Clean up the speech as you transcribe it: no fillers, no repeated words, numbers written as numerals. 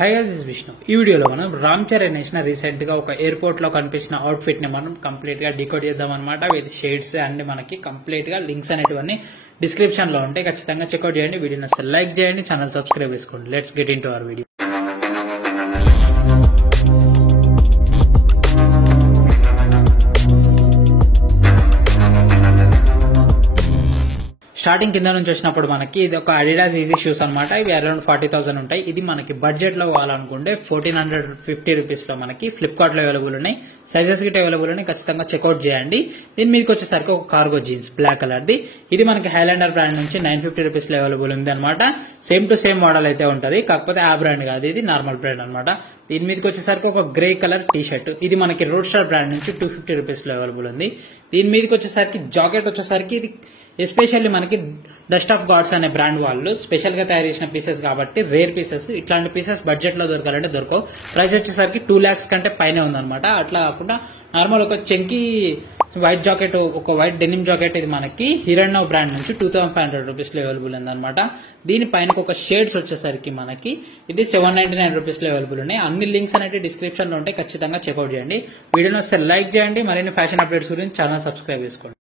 Hi guys, this Vishnu. ఈ వీడియోలో మనం రామ్ చరణ్ వేసిన రీసెంట్ గా ఒక ఎయిర్పోర్ట్ లో కనిపించిన అవుట్ఫిట్ ని మనం కంప్లీట్ గా డీకోడ్ చేద్దాం అనమాట. విత్ షేడ్స్ అండ్ మనకి కంప్లీట్ గా లింక్స్ అనేటివన్నీ డిస్క్రిప్షన్ లో ఉంటాయి. ఖచ్చితంగా చెక్అౌట్ చేయండి. వీడియోని అసలు లైక్ చేయండి, ఛానల్ సబ్స్క్రైబ్ చేసుకోండి. Let's get in to our video. Starting కింద నుంచి వచ్చినప్పుడు మనకి ఇది ఒక అడిడాస్ ఈజీ షూస్ అనమాట. ఇవి అరౌండ్ 40,000 ఉంటాయి. ఇది మనకి బడ్జెట్ లో కావాలనుకుంటే 1450 రూపీస్ లో మనకి ఫ్లిప్కార్ట్ లో అవైలబుల్ ఉన్నాయి. సైజెస్ గిట్ అవైలబుల్ ఉన్నాయి. ఖచ్చితంగా చెక్అౌట్ చేయండి. దీని మీదకి వచ్చేసరికి ఒక కార్గో జీన్స్ బ్లాక్ కలర్ ది. ఇది మనకి హైలాండర్ బ్రాండ్ నుంచి 950 రూపీస్ లో అవైలబుల్ ఉంది అనమాట. సేమ్ టు సేమ్ మోడల్ అయితే ఉంటది, కాకపోతే ఆ బ్రాండ్ కాదు, ఇది నార్మల్ బ్రాండ్ అనమాట. దీని మీదకి వచ్చేసరికి ఒక గ్రే కలర్ టీ షర్ట్. ఇది మనకి రోడ్ స్టార్ బ్రాండ్ నుంచి 250 రూపీస్ లో అవైలబుల్ ఉంది. దీని మీదకి వచ్చేసరికి జాకెట్ వచ్చేసరికి ఇది ఎస్పెషల్లీ మనకి డస్ట్ ఆఫ్ గాడ్స్ అనే బ్రాండ్ వాళ్ళు స్పెషల్ గా తయారు చేసిన పీసెస్ కాబట్టి రేర్ పీసెస్. ఇట్లాంటి పీసెస్ బడ్జెట్ లో దొరకాలంటే దొరకవు. ప్రైస్ వచ్చేసరికి 2 lakhs కంటే పైనే ఉందన్నమాట. అట్లా కాకుండా నార్మల్ ఒక చెంకీ వైట్ జాకెట్, ఒక వైట్ డెనిమ్ జాకెట్ ఇది మనకి హిరణ్య బ్రాండ్ నుంచి 2500 రూపీస్ లో అవైలబుల్ ఉందన్నమాట. దీనిపైన ఒక షేడ్స్ వచ్చేసరికి మనకి ఇది 799 రూపీస్ లో అవైలబుల్ ఉన్నాయి. అన్ని లింక్స్ అనేవి డిస్క్రిప్షన్ లో ఉంటాయి. ఖచ్చితంగా చెక్అౌట్ చేయండి. వీడియోని వస్తే లైక్ చేయండి. మరిన్ని ఫ్యాషన్ అప్డేట్స్ గురించి ఛానల్ సబ్స్క్రైబ్ చేసుకోండి.